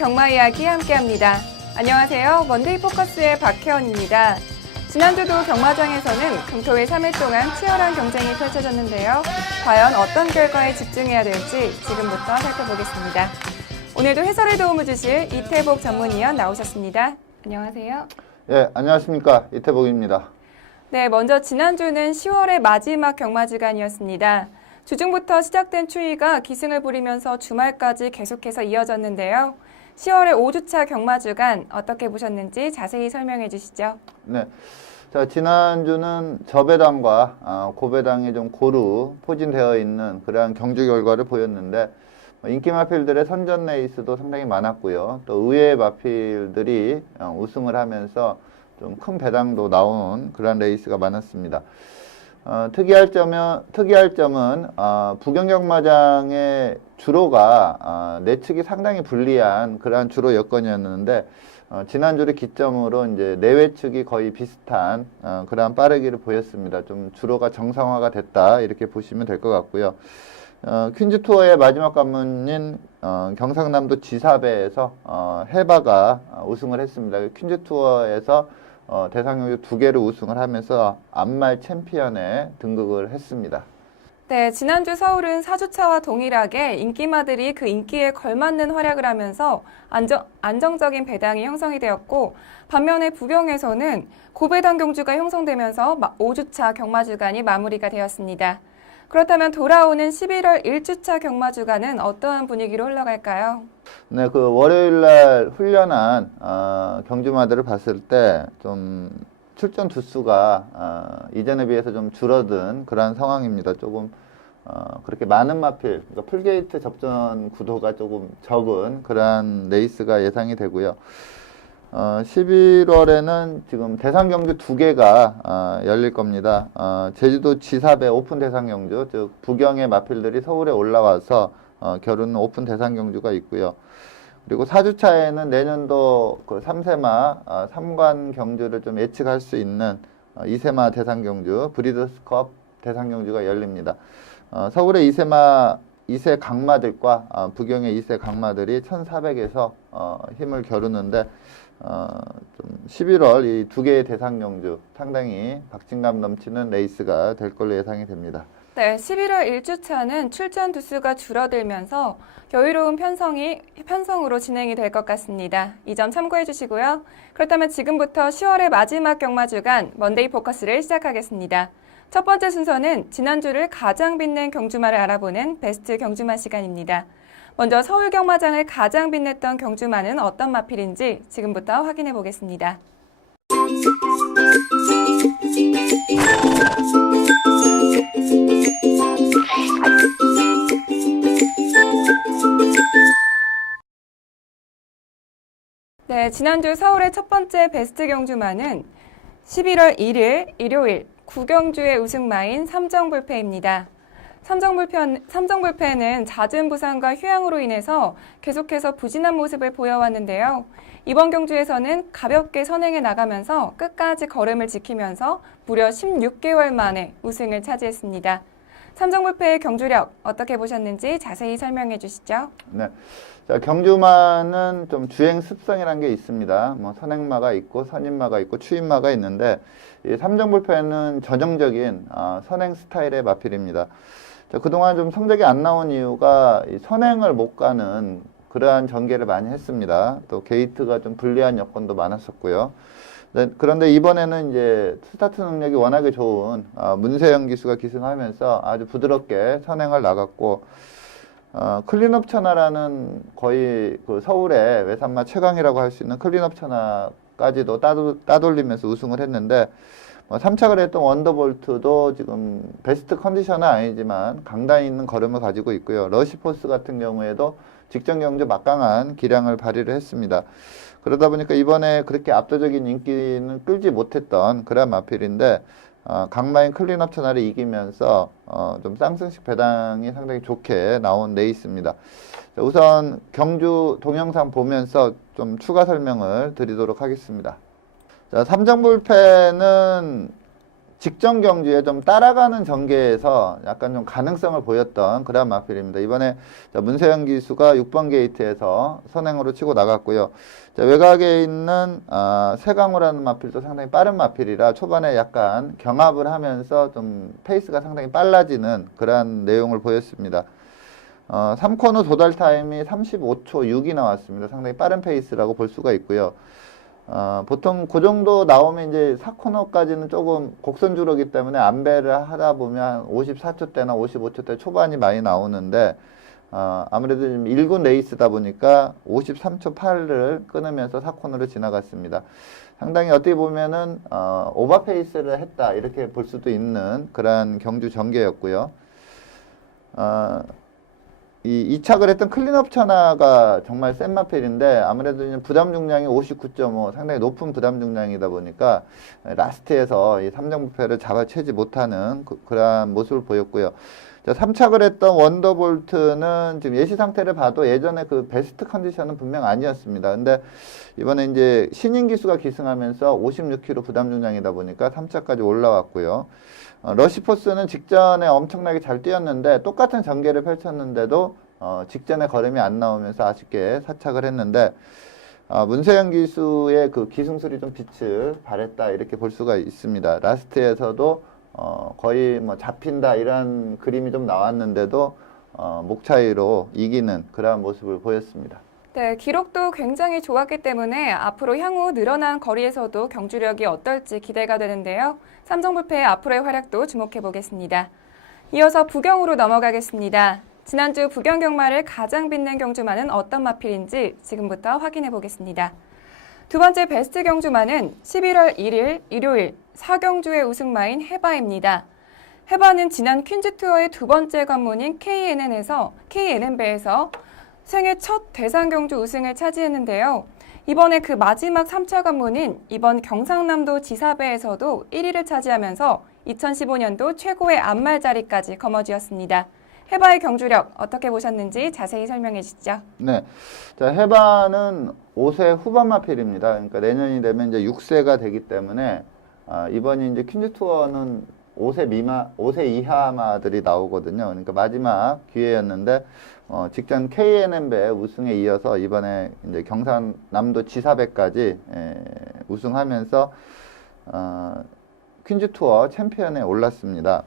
경마 이야기 함께합니다. 안녕하세요. 먼데이 포커스의 박혜원입니다. 지난주도 경마장에서는 금토일 3일 동안 치열한 경쟁이 펼쳐졌는데요. 과연 어떤 결과에 집중해야 될지 지금부터 살펴보겠습니다. 오늘도 해설에 도움을 주실 이태복 전문위원 나오셨습니다. 안녕하세요. 예, 안녕하십니까. 이태복입니다. 네, 먼저 지난주는 10월의 마지막 경마주간이었습니다. 주중부터 시작된 추위가 기승을 부리면서 주말까지 계속해서 이어졌는데요. 10월의 5주차 경마주간 어떻게 보셨는지 자세히 설명해 주시죠. 네. 자, 지난주는 저배당과 고배당이 좀 고루 포진되어 있는 그러한 경주 결과를 보였는데, 인기 마필들의 선전 레이스도 상당히 많았고요. 또 의외의 마필들이 우승을 하면서 좀 큰 배당도 나온 그런 레이스가 많았습니다. 특이할 점은 부경경마장의 주로가 내측이 상당히 불리한 그러한 주로 여건이었는데, 지난주를 기점으로 이제 내외측이 거의 비슷한 그러한 빠르기를 보였습니다. 좀 주로가 정상화가 됐다 이렇게 보시면 될 것 같고요. 퀸즈 투어의 마지막 관문인 경상남도 G4배에서 해바가 우승을 했습니다. 퀸즈 투어에서 대상경주 2개를 우승을 하면서 안말 챔피언에 등극을 했습니다. 네, 지난주 서울은 4주차와 동일하게 인기마들이 그 인기에 걸맞는 활약을 하면서 안정적인 배당이 형성이 되었고, 반면에 부경에서는 고배당 경주가 형성되면서 5주차 경마주간이 마무리가 되었습니다. 그렇다면 돌아오는 11월 1주차 경마주간은 어떠한 분위기로 흘러갈까요? 네, 그 월요일날 훈련한 경주마들을 봤을 때 좀 출전 두수가 이전에 비해서 좀 줄어든 그러한 상황입니다. 조금 그렇게 많은 마필, 그러니까 풀게이트 접전 구도가 조금 적은 그러한 레이스가 예상이 되고요. 11월에는 지금 대상 경주 2개가 열릴 겁니다. 제주도 G4배 오픈 대상 경주, 즉 부경의 마필들이 서울에 올라와서 겨루는 오픈 대상 경주가 있고요. 그리고 4주차에는 내년도 그 3세마 3관 경주를 좀 예측할 수 있는 2세마 대상 경주, 브리더스컵 대상 경주가 열립니다. 서울의 2세 강마들과 부경의 2세 강마들이 1400에서 힘을 겨루는데, 좀 11월 이 2개의 대상 경주 상당히 박진감 넘치는 레이스가 될 걸로 예상이 됩니다. 네, 11월 1주차는 출전 두수가 줄어들면서 여유로운 편성으로 진행이 될 것 같습니다. 이 점 참고해 주시고요. 그렇다면 지금부터 10월의 마지막 경마주간 먼데이 포커스를 시작하겠습니다. 첫 번째 순서는 지난주를 가장 빛낸 경주마를 알아보는 베스트 경주마 시간입니다. 먼저 서울 경마장을 가장 빛냈던 경주마는 어떤 마필인지 지금부터 확인해 보겠습니다. 네, 지난주 서울의 첫 번째 베스트 경주마는 11월 1일 일요일 구경주의 우승마인 삼정불패입니다. 삼정불패는 잦은 부상과 휴양으로 인해서 계속해서 부진한 모습을 보여왔는데요. 이번 경주에서는 가볍게 선행해 나가면서 끝까지 걸음을 지키면서 무려 16개월 만에 우승을 차지했습니다. 삼정불패의 경주력 어떻게 보셨는지 자세히 설명해 주시죠. 네. 자, 경주마는 좀 주행 습성이라는 게 있습니다. 뭐 선행마가 있고 선임마가 있고 추임마가 있는데, 이 삼정불패는 전형적인 선행 스타일의 마필입니다. 자, 그동안 좀 성적이 안 나온 이유가 이 선행을 못 가는 그러한 전개를 많이 했습니다. 또 게이트가 좀 불리한 여건도 많았었고요. 네, 그런데 이번에는 이제 스타트 능력이 워낙에 좋은 문세영 기수가 기승하면서 아주 부드럽게 선행을 나갔고, 클린업 천하라는 거의 그 서울의 외산마 최강이라고 할 수 있는 클린업 천하까지도 따돌리면서 우승을 했는데, 3착을 했던 원더볼트도 지금 베스트 컨디션은 아니지만 강단 있는 걸음을 가지고 있고요. 러시포스 같은 경우에도 직전 경주 막강한 기량을 발휘를 했습니다. 그러다 보니까 이번에 그렇게 압도적인 인기는 끌지 못했던 그런 마필인데, 강마인 클린업 천하를 이기면서 좀 쌍승식 배당이 상당히 좋게 나온 레이스입니다. 우선 경주 동영상 보면서 좀 추가 설명을 드리도록 하겠습니다. 자, 삼정불패는 직전 경주에 좀 따라가는 전개에서 약간 좀 가능성을 보였던 그런 마필입니다. 이번에 문세영 기수가 6번 게이트에서 선행으로 치고 나갔고요. 외곽에 있는 세강호라는 마필도 상당히 빠른 마필이라 초반에 약간 경합을 하면서 좀 페이스가 상당히 빨라지는 그런 내용을 보였습니다. 3코너 도달 타임이 35초 6이 나왔습니다. 상당히 빠른 페이스라고 볼 수가 있고요. 보통 그 정도 나오면 이제 4코너까지는 조금 곡선 주로기 때문에 안배를 하다 보면 54초대나 55초대 초반이 많이 나오는데, 아무래도 좀 1군 레이스다 보니까 53초 8을 끊으면서 4코너를 지나갔습니다. 상당히 어떻게 보면은, 오버페이스를 했다, 이렇게 볼 수도 있는 그런 경주 전개였고요. 이 이착을 했던 클린업 천하가 정말 센 마필인데 아무래도 이제 부담 중량이 59.5 상당히 높은 부담 중량이다 보니까 라스트에서 이 3점 부패를 잡아채지 못하는 그러한 모습을 보였고요. 자, 3착을 했던 원더볼트는 지금 예시 상태를 봐도 예전에 그 베스트 컨디션은 분명 아니었습니다. 근데 이번에 이제 신인 기수가 기승하면서 56kg 부담 중량이다 보니까 3착까지 올라왔고요. 러시포스는 직전에 엄청나게 잘 뛰었는데 똑같은 전개를 펼쳤는데도 직전에 걸음이 안 나오면서 아쉽게 사착을 했는데 문세영 기수의 그 기승술이 좀 빛을 발했다 이렇게 볼 수가 있습니다. 라스트에서도 거의 뭐 잡힌다 이런 그림이 좀 나왔는데도 목 차이로 이기는 그러한 모습을 보였습니다. 네, 기록도 굉장히 좋았기 때문에 앞으로 향후 늘어난 거리에서도 경주력이 어떨지 기대가 되는데요. 삼성불패의 앞으로의 활약도 주목해 보겠습니다. 이어서 부경으로 넘어가겠습니다. 지난주 부경 경마를 가장 빛낸 경주마는 어떤 마필인지 지금부터 확인해 보겠습니다. 두 번째 베스트 경주마는 11월 1일 일요일 4경주의 우승마인 해바입니다. 해바는 지난 퀸즈 투어의 두 번째 관문인 KNN배에서 생애 첫 대상경주 우승을 차지했는데요. 이번에 그 마지막 3차 관문인 이번 경상남도 지사배에서도 1위를 차지하면서 2015년도 최고의 안말 자리까지 거머쥐었습니다. 해바의 경주력 어떻게 보셨는지 자세히 설명해 주시죠. 네. 자, 해바는 5세 후반 마필입니다. 그러니까 내년이 되면 이제 6세가 되기 때문에 이번이 이제 퀸즈 투어는 5세 이하마들이 나오거든요. 그러니까 마지막 기회였는데 직전 KNN배 우승에 이어서 이번에 이제 경상남도 지사배까지 우승하면서 퀸즈 투어 챔피언에 올랐습니다.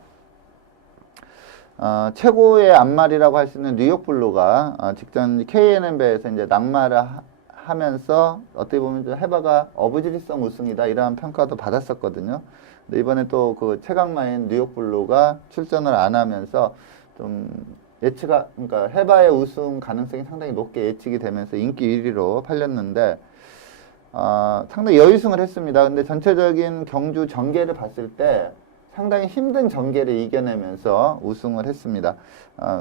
최고의 안말이라고 할 수 있는 뉴욕 블루가 직전 KNN배에서 이제 낙마를 하면서 어떻게 보면 좀 해바가 어부지리성 우승이다 이러한 평가도 받았었거든요. 근데 이번에 또 그 최강마인 뉴욕 블루가 출전을 안 하면서 좀 그러니까 해바의 우승 가능성이 상당히 높게 예측이 되면서 인기 1위로 팔렸는데 상당히 여유승을 했습니다. 근데 전체적인 경주 전개를 봤을 때 상당히 힘든 전개를 이겨내면서 우승을 했습니다.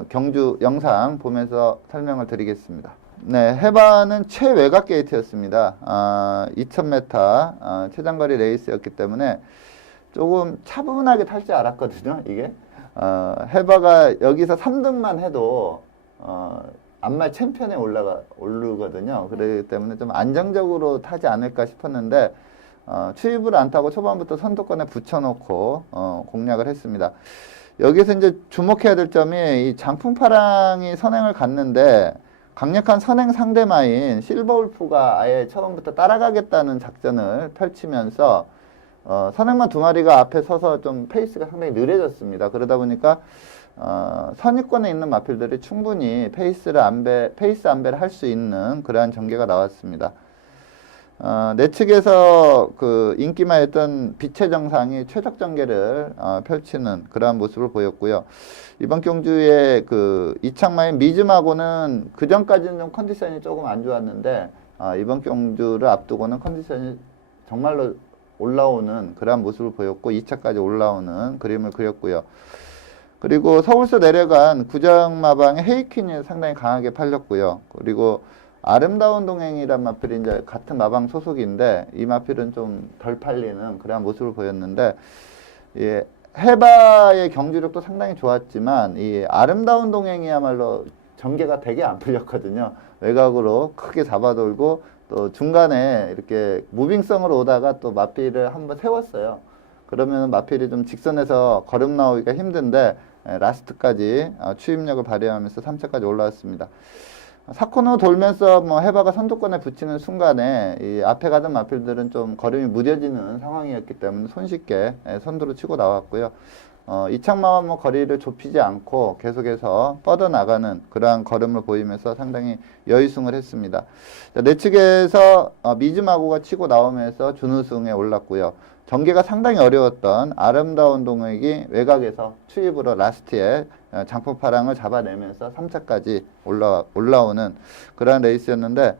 경주 영상 보면서 설명을 드리겠습니다. 네, 해바는 최외곽 게이트였습니다. 2000m 최장거리 레이스였기 때문에 조금 차분하게 탈 줄 알았거든요, 이게. 해바가 여기서 3등만 해도 안말 챔피언에 오르거든요. 그렇기 때문에 좀 안정적으로 타지 않을까 싶었는데 추입을 안 타고 초반부터 선두권에 붙여놓고 공략을 했습니다. 여기서 이제 주목해야 될 점이 이 장풍파랑이 선행을 갔는데 강력한 선행 상대마인 실버울프가 아예 처음부터 따라가겠다는 작전을 펼치면서 선행마 두 마리가 앞에 서서 좀 페이스가 상당히 느려졌습니다. 그러다 보니까 선위권에 있는 마필들이 충분히 페이스 안배를 할 수 있는 그러한 전개가 나왔습니다. 내 측에서 그 인기마였던 빛의 정상이 최적 전개를 펼치는 그러한 모습을 보였고요. 이번 경주의 그 이창마인 미즈마고는 그 전까지는 좀 컨디션이 조금 안 좋았는데 이번 경주를 앞두고는 컨디션이 정말로 올라오는 그러한 모습을 보였고 2차까지 올라오는 그림을 그렸고요. 그리고 서울서 내려간 구정마방의 헤이퀸이 상당히 강하게 팔렸고요. 그리고 아름다운 동행이란 마필이 이제 같은 마방 소속인데 이 마필은 좀 덜 팔리는 그러한 모습을 보였는데 예, 해바의 경주력도 상당히 좋았지만 이 아름다운 동행이야말로 전개가 되게 안 풀렸거든요. 외곽으로 크게 잡아돌고 또 중간에 이렇게 무빙성으로 오다가 또 마필을 한번 세웠어요. 그러면 마필이 좀 직선에서 걸음 나오기가 힘든데 라스트까지 추임력을 발휘하면서 3차까지 올라왔습니다. 4코너 돌면서 뭐 해바가 선두권에 붙이는 순간에 이 앞에 가던 마필들은 좀 걸음이 무뎌지는 상황이었기 때문에 손쉽게 선두로 치고 나왔고요. 이창마와 뭐 거리를 좁히지 않고 계속해서 뻗어나가는 그러한 걸음을 보이면서 상당히 여유승을 했습니다. 내 측에서 미즈마고가 치고 나오면서 준우승에 올랐고요. 전개가 상당히 어려웠던 아름다운 동액이 외곽에서 추입으로 라스트에 장포파랑을 잡아내면서 3차까지 올라오는 그러한 레이스였는데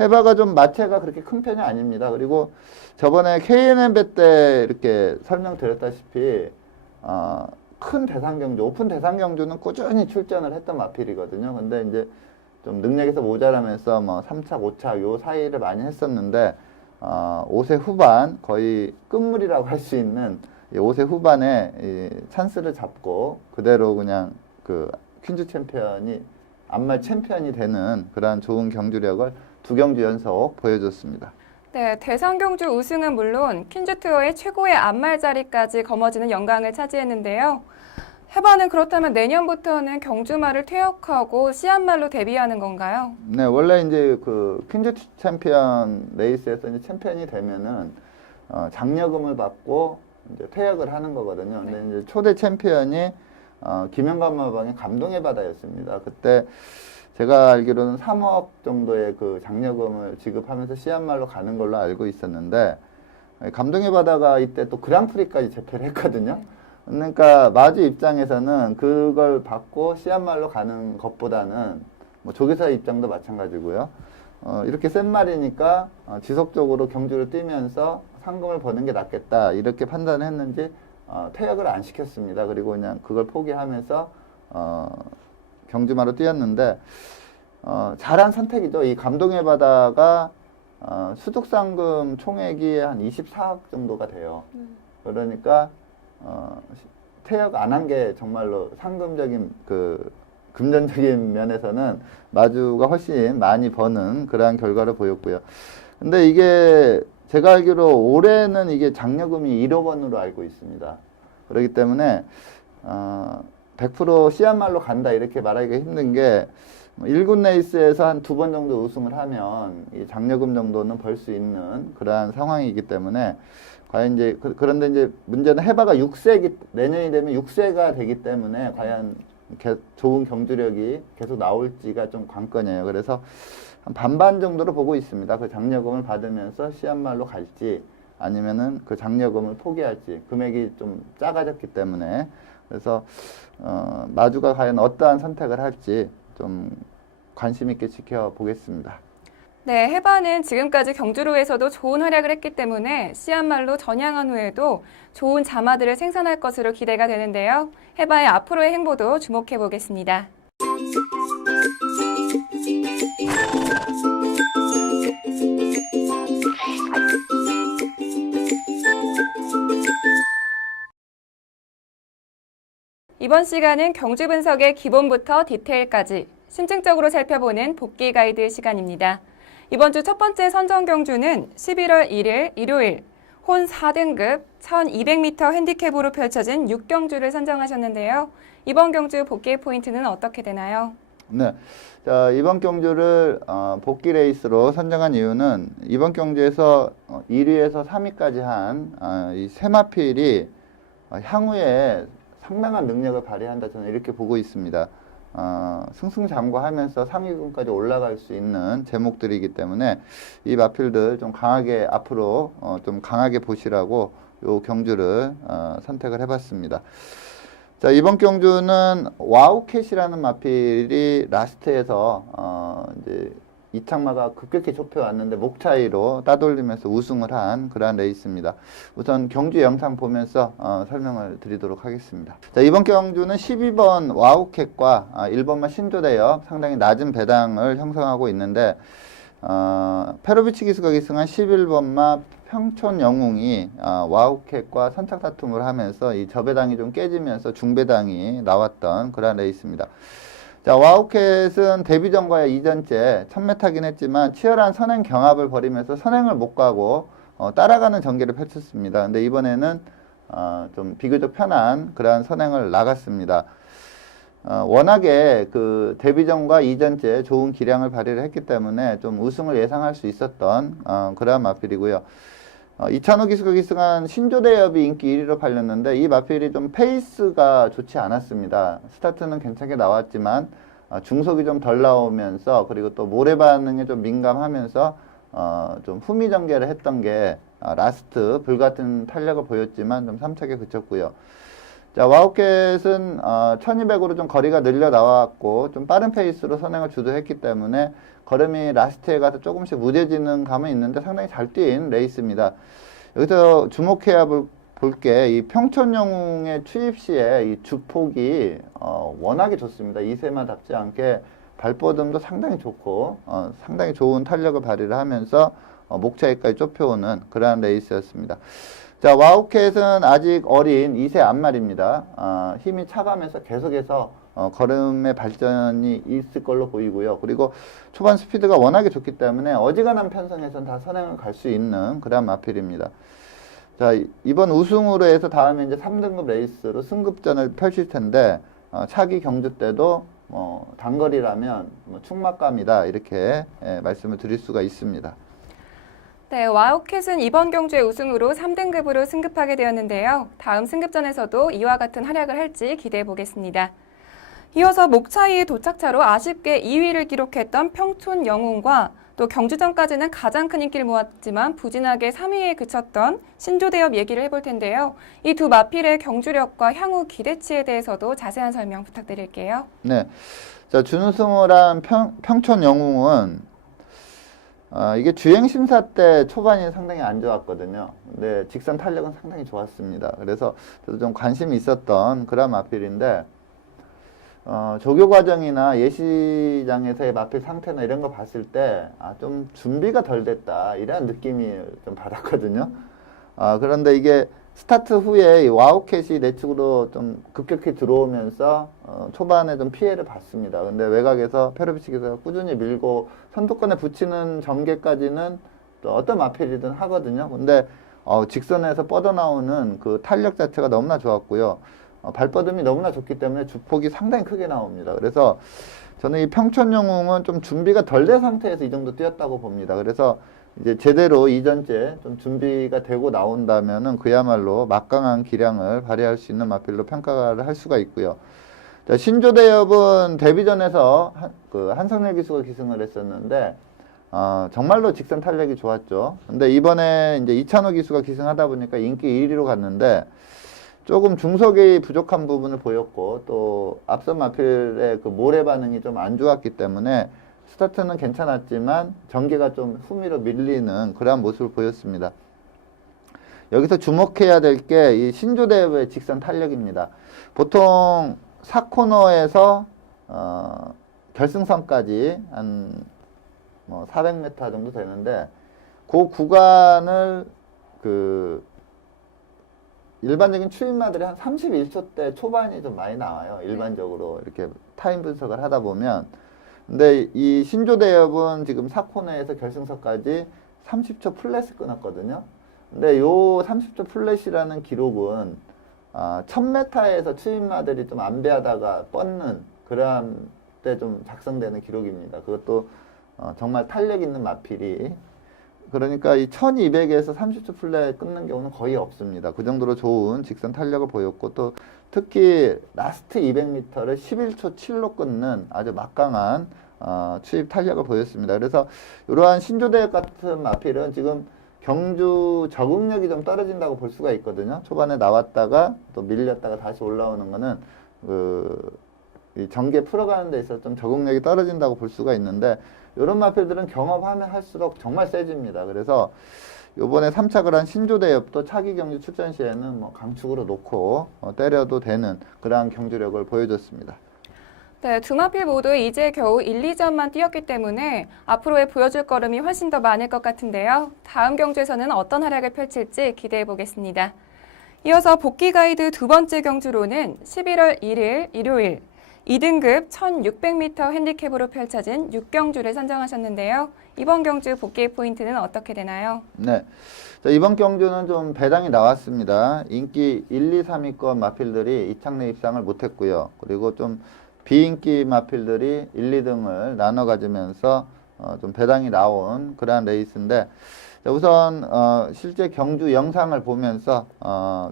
해바가 좀 마체가 그렇게 큰 편이 아닙니다. 그리고 저번에 KNM배 때 이렇게 설명드렸다시피 큰 대상 경주, 오픈 대상 경주는 꾸준히 출전을 했던 마필이거든요. 근데 이제 좀 능력에서 모자라면서 뭐 3차, 5차 요 사이를 많이 했었는데 5세 후반 거의 끝물이라고 할 수 있는 5세 후반에 이 찬스를 잡고 그대로 그냥 그 퀸즈 챔피언이 안말 챔피언이 되는 그러한 좋은 경주력을 두 경주 연속 보여줬습니다. 네, 대상 경주 우승은 물론 퀸즈 투어의 최고의 안말 자리까지 거머쥐는 영광을 차지했는데요. 해바는 그렇다면 내년부터는 경주말을 퇴역하고 씨앗말로 데뷔하는 건가요? 네, 원래 이제 그 퀸즈 챔피언 레이스에서 이제 챔피언이 되면은 장려금을 받고 이제 퇴역을 하는 거거든요. 근데 이제 초대 챔피언이 김영감마방의 감동의 바다였습니다. 그때 제가 알기로는 3억 정도의 그 장려금을 지급하면서 씨앗말로 가는 걸로 알고 있었는데 감동의 바다가 이때 또 그랑프리까지 재패를 했거든요. 그러니까 마주 입장에서는 그걸 받고 씨앗말로 가는 것보다는 뭐 조교사 입장도 마찬가지고요. 이렇게 센 말이니까 지속적으로 경주를 뛰면서 상금을 버는 게 낫겠다 이렇게 판단을 했는지 퇴역을 안 시켰습니다. 그리고 그냥 그걸 포기하면서 경주마로 뛰었는데 잘한 선택이죠. 이 감동의 바다가 수득상금 총액이 한 24억 정도가 돼요. 그러니까 퇴역 안 한 게 정말로 상금적인 그 금전적인 면에서는 마주가 훨씬 많이 버는 그러한 결과를 보였고요. 근데 이게 제가 알기로 올해는 이게 장려금이 1억 원으로 알고 있습니다. 그렇기 때문에 100% 씨앗말로 간다 이렇게 말하기가 힘든 게 1군 레이스에서 한 2번 정도 우승을 하면 이 장려금 정도는 벌 수 있는 그러한 상황이기 때문에 과연 이제 그런데 이제 문제는 해바가 6세기 내년이 되면 6세가 되기 때문에 과연 좋은 경주력이 계속 나올지가 좀 관건이에요. 그래서 한 반반 정도로 보고 있습니다. 그 장려금을 받으면서 씨앗말로 갈지 아니면은 그 장려금을 포기할지 금액이 좀 작아졌기 때문에 그래서 마주가 과연 어떠한 선택을 할지 좀 관심 있게 지켜보겠습니다. 네, 해바는 지금까지 경주로에서도 좋은 활약을 했기 때문에 씨앗말로 전향한 후에도 좋은 자마들을 생산할 것으로 기대가 되는데요. 해바의 앞으로의 행보도 주목해 보겠습니다. 이번 시간은 경주 분석의 기본부터 디테일까지 심층적으로 살펴보는 복귀 가이드 시간입니다. 이번 주 첫 번째 선정 경주는 11월 1일 일요일 혼 4등급 1200m 핸디캡으로 펼쳐진 6경주를 선정하셨는데요. 이번 경주 복귀 포인트는 어떻게 되나요? 네. 자, 이번 경주를 복귀 레이스로 선정한 이유는 이번 경주에서 1위에서 3위까지 한 이 세 마필이 향후에 상당한 능력을 발휘한다 저는 이렇게 보고 있습니다. 승승장구하면서 상위군까지 올라갈 수 있는 제목들이기 때문에 이 마필들 좀 강하게 앞으로 좀 강하게 보시라고 요 경주를 선택을 해봤습니다. 자, 이번 경주는 와우캣이라는 마필이 라스트에서 이제 이창마가 급격히 좁혀왔는데 목 차이로 따돌리면서 우승을 한 그러한 레이스입니다. 우선 경주 영상 보면서 설명을 드리도록 하겠습니다. 자, 이번 경주는 12번 와우캣과 1번마 신조대엽 상당히 낮은 배당을 형성하고 있는데 페로비치 기수가 기승한 11번마 평촌 영웅이 와우캣과 선착 다툼을 하면서 이 저배당이 좀 깨지면서 중배당이 나왔던 그러한 레이스입니다. 자, 와우캣은 데뷔전과 이전째 1000m 타긴 했지만 치열한 선행 경합을 벌이면서 선행을 못 가고 따라가는 전개를 펼쳤습니다. 근데 이번에는 좀 비교적 편한 그러한 선행을 나갔습니다. 워낙에 그 데뷔전과 이전째 좋은 기량을 발휘를 했기 때문에 좀 우승을 예상할 수 있었던 그러한 마필이고요. 이찬호 기수가 기승한 신조대엽이 인기 1위로 팔렸는데 이 마필이 좀 페이스가 좋지 않았습니다. 스타트는 괜찮게 나왔지만 중속이 좀 덜 나오면서 그리고 또 모래 반응에 좀 민감하면서 좀 후미 전개를 했던 게 라스트 불같은 탄력을 보였지만 좀 3착에 그쳤고요. 자, 와우캣은 1200으로 좀 거리가 늘려 나왔고 좀 빠른 페이스로 선행을 주도했기 때문에 걸음이 라스트에 가서 조금씩 무뎌지는 감은 있는데 상당히 잘 뛴 레이스입니다. 여기서 주목해야 볼 게 이 평촌영웅의 투입 시에 이 주폭이 워낙에 좋습니다. 2세마답지 않게 발뻗음도 상당히 좋고 상당히 좋은 탄력을 발휘를 하면서 목차에까지 좁혀오는 그러한 레이스였습니다. 자, 와우캣은 아직 어린 2세 앞말입니다. 힘이 차가면서 계속해서 걸음의 발전이 있을 걸로 보이고요. 그리고 초반 스피드가 워낙에 좋기 때문에 어지간한 편성에서는 다 선행을 갈 수 있는 그런 마필입니다. 자, 이번 우승으로 해서 다음에 이제 3등급 레이스로 승급전을 펼칠 텐데 차기 경주 때도 단거리라면 충막감이다 이렇게 말씀을 드릴 수가 있습니다. 네, 와우캣은 이번 경주의 우승으로 3등급으로 승급하게 되었는데요. 다음 승급전에서도 이와 같은 활약을 할지 기대해 보겠습니다. 이어서 목차이의 도착차로 아쉽게 2위를 기록했던 평촌영웅과 또 경주전까지는 가장 큰 인기를 모았지만 부진하게 3위에 그쳤던 신조대엽 얘기를 해볼 텐데요. 이 두 마필의 경주력과 향후 기대치에 대해서도 자세한 설명 부탁드릴게요. 네, 자, 준우승을 한 평촌영웅은 이게 주행 심사 때 초반이 상당히 안 좋았거든요. 근데 직선 탄력은 상당히 좋았습니다. 그래서 저도 좀 관심이 있었던 그런 마필인데 조교 과정이나 예시장에서의 마필 상태나 이런 거 봤을 때 좀 준비가 덜 됐다 이런 느낌이 좀 받았거든요. 그런데 이게 스타트 후에 이 와우캣이 내축으로 좀 급격히 들어오면서 초반에 좀 피해를 봤습니다. 근데 외곽에서 페로비치기가 꾸준히 밀고 선두권에 붙이는 전개까지는 또 어떤 마필이든 하거든요. 근데 직선에서 뻗어나오는 그 탄력 자체가 너무나 좋았고요. 발뻗음이 너무나 좋기 때문에 주폭이 상당히 크게 나옵니다. 그래서 저는 이 평촌영웅은 좀 준비가 덜 된 상태에서 이 정도 뛰었다고 봅니다. 그래서 이제 제대로 이전째 좀 준비가 되고 나온다면은 그야말로 막강한 기량을 발휘할 수 있는 마필로 평가를 할 수가 있고요. 자, 신조대엽은 데뷔전에서 한성렬 기수가 기승을 했었는데 정말로 직선 탄력이 좋았죠. 근데 이번에 이제 이찬호 기수가 기승하다 보니까 인기 1위로 갔는데 조금 중속이 부족한 부분을 보였고 또 앞선 마필의 그 모래 반응이 좀 안 좋았기 때문에 스타트는 괜찮았지만 전개가 좀 후미로 밀리는 그러한 모습을 보였습니다. 여기서 주목해야 될 게 이 신조대엽의 직선 탄력입니다. 보통 4코너에서 결승선까지 한 400m 정도 되는데 그 구간을 일반적인 추임마들이 한 31초대 초반이 좀 많이 나와요. 일반적으로 이렇게 타임 분석을 하다 보면. 근데 이 신조대엽은 지금 4코너에서 결승선까지 30초 플랫을 끊었거든요. 근데 요 30초 플랫이라는 기록은 1000m에서 추임마들이 좀 안배하다가 뻗는 그런 때 좀 작성되는 기록입니다. 그것도 정말 탄력 있는 마필이 그러니까 이 1200에서 30초 플랫 끊는 경우는 거의 없습니다. 그 정도로 좋은 직선 탄력을 보였고 또 특히 라스트 200m를 11초 7로 끊는 아주 막강한 추입 탄력을 보였습니다. 그래서 이러한 신조대엽 같은 마필은 지금 경주 적응력이 좀 떨어진다고 볼 수가 있거든요. 초반에 나왔다가 또 밀렸다가 다시 올라오는 거는 이 전개 풀어가는 데 있어서 좀 적응력이 떨어진다고 볼 수가 있는데 이런 마필들은 경험하면 할수록 정말 세집니다. 그래서 요번에 3착을 한 신조대엽도 차기 경주 출전 시에는 강축으로 놓고 때려도 되는 그러한 경주력을 보여줬습니다. 네, 두 마필 모두 이제 겨우 1, 2전만 뛰었기 때문에 앞으로의 보여줄 걸음이 훨씬 더 많을 것 같은데요. 다음 경주에서는 어떤 활약을 펼칠지 기대해 보겠습니다. 이어서 복귀 가이드 두 번째 경주로는 11월 1일 일요일 2등급 1600m 핸디캡으로 펼쳐진 6경주를 선정하셨는데요. 이번 경주 복귀의 포인트는 어떻게 되나요? 네. 자, 이번 경주는 좀 배당이 나왔습니다. 인기 1, 2, 3위권 마필들이 이창래 입상을 못했고요. 그리고 좀 비인기 마필들이 1, 2등을 나눠 가지면서 좀 배당이 나온 그러한 레이스인데, 자, 우선 실제 경주 영상을 보면서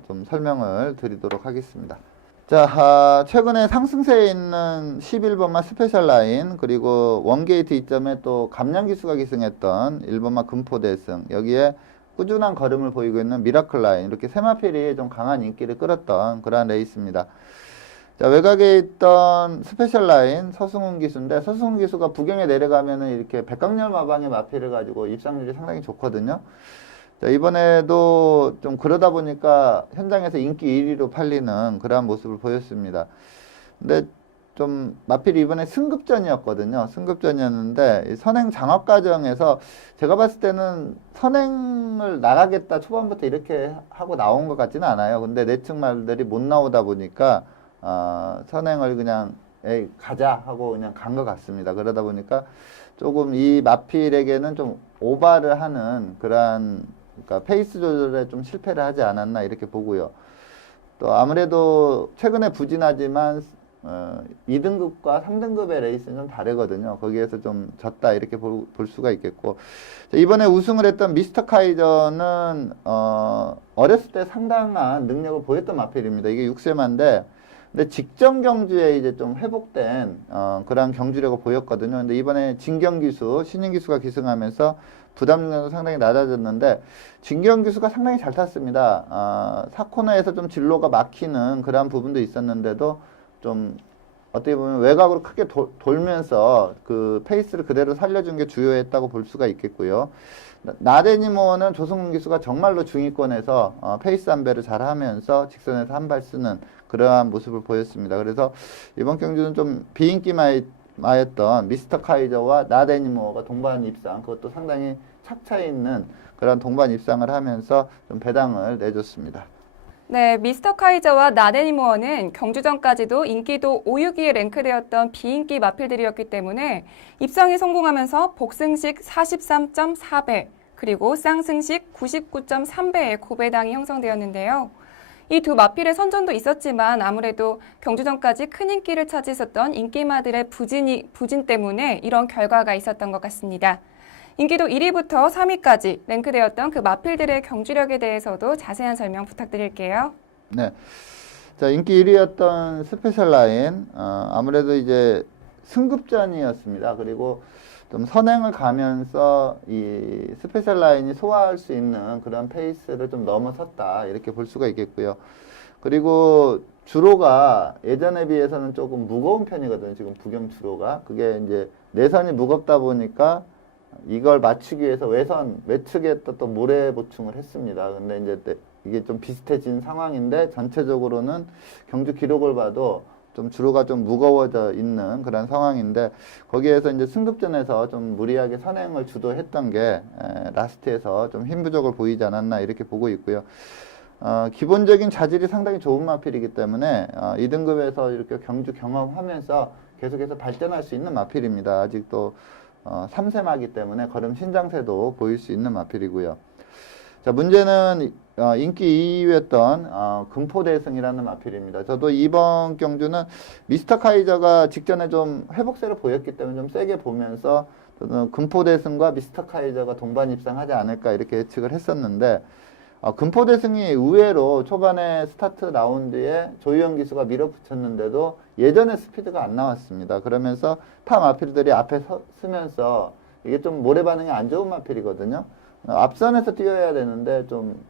좀 설명을 드리도록 하겠습니다. 자, 최근에 상승세에 있는 11번마 스페셜 라인, 그리고 원게이트 이점에 또 감량기수가 기승했던 1번마 금포대승, 여기에 꾸준한 걸음을 보이고 있는 미라클 라인, 이렇게 세 마필이 좀 강한 인기를 끌었던 그러한 레이스입니다. 자, 외곽에 있던 스페셜 라인 서승훈 기수인데, 서승훈 기수가 부경에 내려가면은 이렇게 백강렬 마방의 마필을 가지고 입상률이 상당히 좋거든요. 자, 이번에도 좀 그러다 보니까 현장에서 인기 1위로 팔리는 그러한 모습을 보였습니다. 근데 좀 마필이 이번에 승급전이었거든요. 승급전이었는데 이 선행 장업 과정에서 제가 봤을 때는 선행을 나가겠다 초반부터 이렇게 하고 나온 것 같지는 않아요. 근데 내측 말들이 못 나오다 보니까 선행을 그냥 에이, 가자 하고 그냥 간 것 같습니다. 그러다 보니까 조금 이 마필에게는 좀 오바를 하는 그러한, 그러니까 페이스 조절에 좀 실패를 하지 않았나 이렇게 보고요. 또 아무래도 최근에 부진하지만 2등급과 3등급의 레이스는 좀 다르거든요. 거기에서 좀 졌다 이렇게 볼 수가 있겠고, 이번에 우승을 했던 미스터 카이저는 어렸을 때 상당한 능력을 보였던 마필입니다. 이게 6세마인데 근데 직전 경주에 이제 좀 회복된 그러한 경주력을 보였거든요. 근데 이번에 진경 기수, 신인 기수가 기승하면서 부담 능력도 상당히 낮아졌는데, 진경 기수가 상당히 잘 탔습니다. 4코너에서 좀 진로가 막히는 그러한 부분도 있었는데도 좀 어떻게 보면 외곽으로 크게 돌면서 그 페이스를 그대로 살려준 게 주요했다고 볼 수가 있겠고요. 나데니모는 조성훈 기수가 정말로 중위권에서 페이스 안배를 잘 하면서 직선에서 한 발 쓰는 그러한 모습을 보였습니다. 그래서 이번 경주는 좀 비인기마였던 미스터 카이저와 나데니모가 동반 입상, 그것도 상당히 착차 있는 그런 동반 입상을 하면서 좀 배당을 내줬습니다. 네, 미스터 카이저와 나데니모어는 경주 전까지도 인기도 5, 6위에 랭크되었던 비인기 마필들이었기 때문에 입상에 성공하면서 복승식 43.4배, 그리고 쌍승식 99.3배의 고배당이 형성되었는데요. 이 두 마필의 선전도 있었지만 아무래도 경주 전까지 큰 인기를 차지했었던 인기마들의 부진 때문에 이런 결과가 있었던 것 같습니다. 인기도 1위부터 3위까지 랭크되었던 그 마필들의 경주력에 대해서도 자세한 설명 부탁드릴게요. 네. 자, 인기 1위였던 스페셜 라인, 아무래도 이제 승급전이었습니다. 그리고 좀 선행을 가면서 이 스페셜 라인이 소화할 수 있는 그런 페이스를 좀 넘어섰다 이렇게 볼 수가 있겠고요. 그리고 주로가 예전에 비해서는 조금 무거운 편이거든요. 지금 부경 주로가. 그게 이제 내선이 무겁다 보니까 이걸 맞추기 위해서 외측에 또 모래 보충을 했습니다. 근데 이제 이게 좀 비슷해진 상황인데, 전체적으로는 경주 기록을 봐도 좀 주로가 좀 무거워져 있는 그런 상황인데, 거기에서 이제 승급전에서 좀 무리하게 선행을 주도했던 게 라스트에서 좀 힘 부족을 보이지 않았나 이렇게 보고 있고요. 기본적인 자질이 상당히 좋은 마필이기 때문에 2등급에서 이렇게 경주 경험하면서 계속해서 발전할 수 있는 마필입니다. 아직도 3세마기 때문에 걸음 신장세도 보일 수 있는 마필이고요. 자, 문제는 인기 2위였던 금포대승이라는 마필입니다. 저도 이번 경주는 미스터 카이저가 직전에 좀 회복세를 보였기 때문에 좀 세게 보면서 저는 금포대승과 미스터 카이저가 동반 입상하지 않을까 이렇게 예측을 했었는데, 금포대승이 의외로 초반에 스타트 라운드에 조희영 기수가 밀어붙였는데도 예전의 스피드가 안 나왔습니다. 그러면서 타 마필들이 앞에 서면서 이게 좀 모래 반응이 안 좋은 마필이거든요. 앞선에서 뛰어야 되는데 좀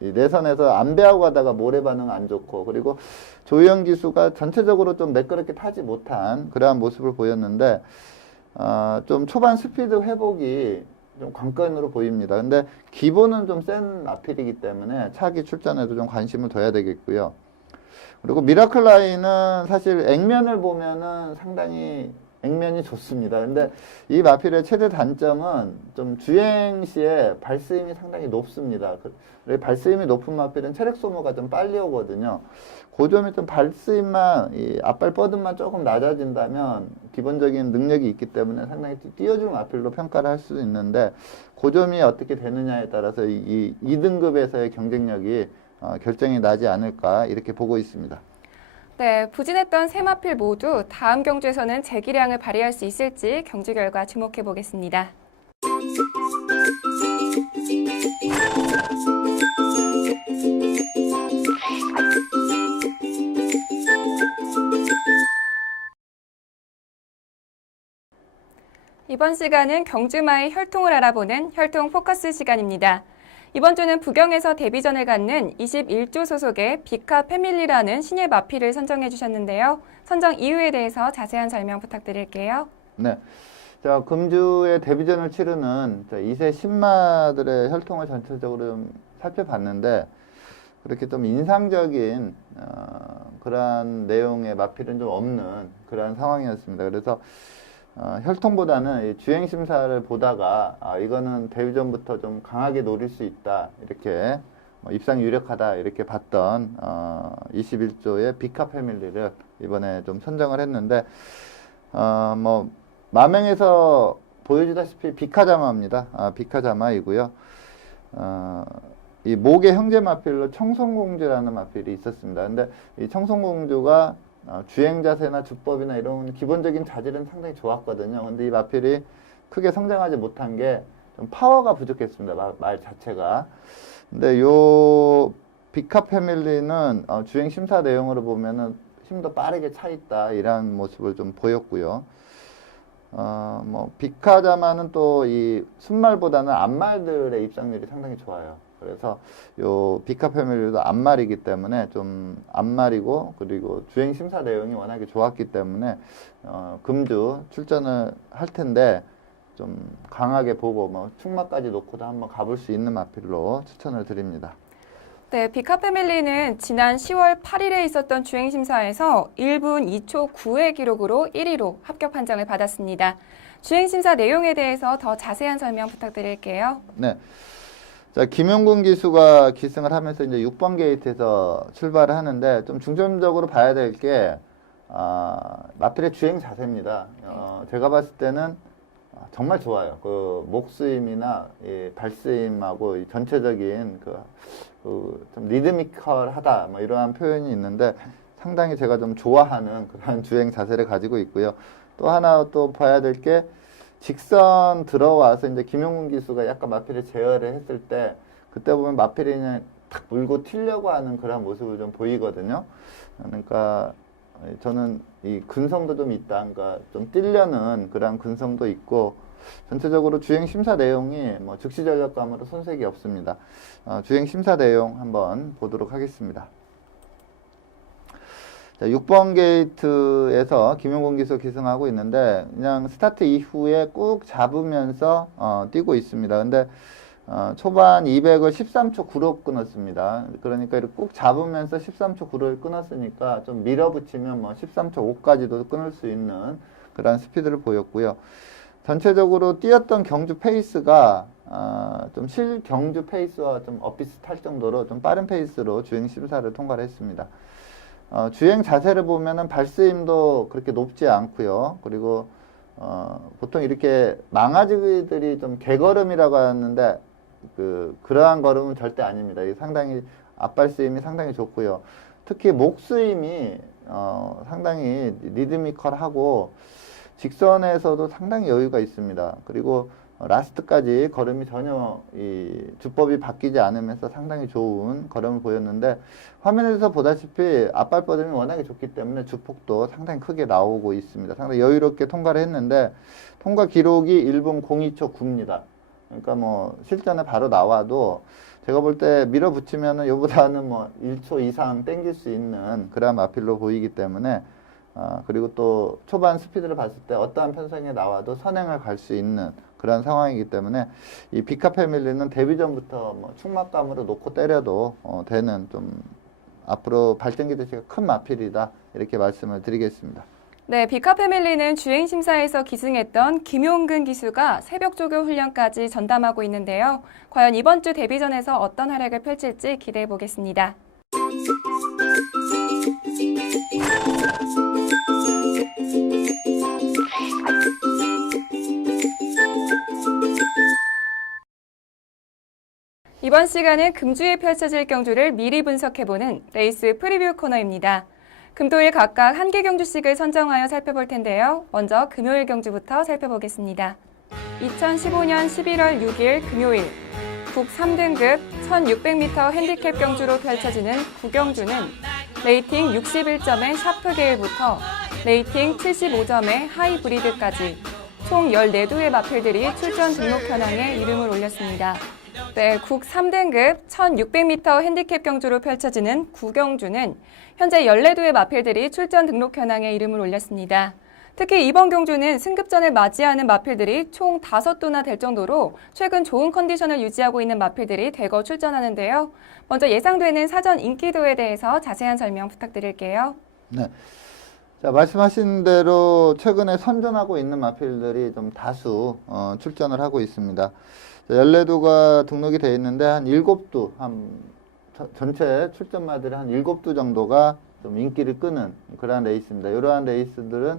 이 내선에서 안배하고 가다가 모래 반응 안 좋고, 그리고 조희영 기수가 전체적으로 좀 매끄럽게 타지 못한 그러한 모습을 보였는데, 좀 초반 스피드 회복이 좀 관건으로 보입니다. 근데 기본은 좀 센 마필이기 때문에 차기 출전에도 좀 관심을 둬야 되겠고요. 그리고 미라클 라인은 사실 액면을 보면은 상당히 액면이 좋습니다. 근데 이 마필의 최대 단점은 좀 주행 시에 발스임이 상당히 높습니다. 발스임이 높은 마필은 체력 소모가 좀 빨리 오거든요. 그 점이 좀 발스임만, 이 앞발 뻗음만 조금 낮아진다면 기본적인 능력이 있기 때문에 상당히 띄워줄 마필로 평가를 할 수도 있는데, 그 점이 어떻게 되느냐에 따라서 이 2등급에서의 경쟁력이 결정이 나지 않을까 이렇게 보고 있습니다. 네, 부진했던 세 마필 모두 다음 경주에서는 재기량을 발휘할 수 있을지 경주 결과 주목해 보겠습니다. 이번 시간은 경주마의 혈통을 알아보는 혈통 포커스 시간입니다. 이번 주는 부경에서 데뷔전을 갖는 21조 소속의 비카 패밀리라는 신예 마필을 선정해 주셨는데요. 선정 이유에 대해서 자세한 설명 부탁드릴게요. 네. 자, 금주에 데뷔전을 치르는 2세 신마들의 혈통을 전체적으로 좀 살펴봤는데, 그렇게 좀 인상적인 그러한 내용의 마필은 좀 없는 그러한 상황이었습니다. 그래서 혈통보다는 이 주행 심사를 보다가 이거는 데뷔전부터 좀 강하게 노릴 수 있다, 이렇게 입상 유력하다 이렇게 봤던 21조의 비카 패밀리를 이번에 좀 선정을 했는데, 뭐 마명에서 보여주다시피 비카자마입니다. 비카자마이고요. 이 목의 형제 마필로 청송공주라는 마필이 있었습니다. 근데 이 청송공주가 주행 자세나 주법이나 이런 기본적인 자질은 상당히 좋았거든요. 근데 이 마필이 크게 성장하지 못한 게 좀 파워가 부족했습니다. 말 자체가. 근데 요 비카 패밀리는 주행 심사 내용으로 보면은 힘도 빠르게 차 있다, 이런 모습을 좀 보였고요. 뭐 비카자마는 또 이 순말보다는 앞말들의 입상률이 상당히 좋아요. 그래서 요 비카 패밀리도 앞말이기 때문에 좀 앞말이고, 그리고 주행 심사 내용이 워낙에 좋았기 때문에 금주 출전을 할 텐데 좀 강하게 보고 뭐 충마까지 놓고도 한번 가볼 수 있는 마필로 추천을 드립니다. 네, 비카 패밀리는 지난 10월 8일에 있었던 주행심사에서 1분 2초 9의 기록으로 1위로 합격 판정을 받았습니다. 주행심사 내용에 대해서 더 자세한 설명 부탁드릴게요. 네. 자, 김용군 기수가 기승을 하면서 이제 6번 게이트에서 출발을 하는데, 좀 중점적으로 봐야 될 게, 마필의 주행 자세입니다. 제가 봤을 때는 정말 좋아요. 그 목스임이나 이 발스임하고 이 전체적인 좀 리드미컬하다, 뭐 이러한 표현이 있는데, 상당히 제가 좀 좋아하는 그런 주행 자세를 가지고 있고요. 또 하나 또 봐야 될 게, 직선 들어와서 이제 김용군 기수가 약간 마필을 제어를 했을 때, 그때 보면 마필이 그냥 탁 물고 튀려고 하는 그런 모습을 좀 보이거든요. 그러니까 저는 이 근성도 좀 있다, 그러니까 좀 뛰려는 그런 근성도 있고, 전체적으로 주행 심사 내용이 뭐 즉시 전력감으로 손색이 없습니다. 주행 심사 내용 한번 보도록 하겠습니다. 자, 6번 게이트에서 김용곤 기수 기승하고 있는데, 그냥 스타트 이후에 꾹 잡으면서 뛰고 있습니다. 근데 초반 200을 13초 9로 끊었습니다. 그러니까 이렇게 꾹 잡으면서 13초 9를 끊었으니까 좀 밀어붙이면 뭐 13초 5까지도 끊을 수 있는 그런 스피드를 보였고요. 전체적으로 뛰었던 경주 페이스가 좀 실경주 페이스와 좀 엇비슷할 정도로 좀 빠른 페이스로 주행 심사를 통과를 했습니다. 주행 자세를 보면은 발스임도 그렇게 높지 않고요. 그리고 보통 이렇게 망아지들이 좀 개걸음이라고 하는데 그러한 걸음은 절대 아닙니다. 상당히 앞발스임이 상당히 좋고요. 특히 목스임이 상당히 리드미컬하고 직선에서도 상당히 여유가 있습니다. 그리고 라스트까지 걸음이 전혀 이 주법이 바뀌지 않으면서 상당히 좋은 걸음을 보였는데, 화면에서 보다시피 앞발 뻗음이 워낙에 좋기 때문에 주폭도 상당히 크게 나오고 있습니다. 상당히 여유롭게 통과를 했는데, 통과 기록이 1분 02초 9입니다. 그러니까 뭐 실전에 바로 나와도 제가 볼 때 밀어붙이면은 이보다는 뭐 1초 이상 땡길 수 있는 그런 마필로 보이기 때문에, 그리고 또 초반 스피드를 봤을 때 어떠한 편성에 나와도 선행을 갈 수 있는 그런 상황이기 때문에, 이 비카 패밀리는 데뷔전부터 뭐 충막감으로 놓고 때려도 되는 좀 앞으로 발전 기대치가 큰 마필이다, 이렇게 말씀을 드리겠습니다. 네, 비카패밀리는 주행 심사에서 기승했던 김용근 기수가 새벽 조교 훈련까지 전담하고 있는데요. 과연 이번 주 데뷔전에서 어떤 활약을 펼칠지 기대해 보겠습니다. 이번 시간은 금주에 펼쳐질 경주를 미리 분석해보는 레이스 프리뷰 코너입니다. 금토일 각각 한 개 경주씩을 선정하여 살펴볼 텐데요. 먼저 금요일 경주부터 살펴보겠습니다. 2015년 11월 6일 금요일 국 3등급 1600m 핸디캡 경주로 펼쳐지는 구경주는 레이팅 61점의 샤프게일부터 레이팅 75점의 하이브리드까지 총 14두의 마필들이 출전 등록 현황에 이름을 올렸습니다. 네, 국 3등급 1600m 핸디캡 경주로 펼쳐지는 구경주는 현재 14두의 마필들이 출전 등록 현황에 이름을 올렸습니다. 특히 이번 경주는 승급전을 맞이하는 마필들이 총 5두나 될 정도로 최근 좋은 컨디션을 유지하고 있는 마필들이 대거 출전하는데요. 먼저 예상되는 사전 인기도에 대해서 자세한 설명 부탁드릴게요. 네. 자, 말씀하신 대로 최근에 선전하고 있는 마필들이 좀 다수 출전을 하고 있습니다. 14두가 등록이 되어 있는데 한 7두, 전체 출전마들이 한 7두 정도가 좀 인기를 끄는 그러한 레이스입니다. 이러한 레이스들은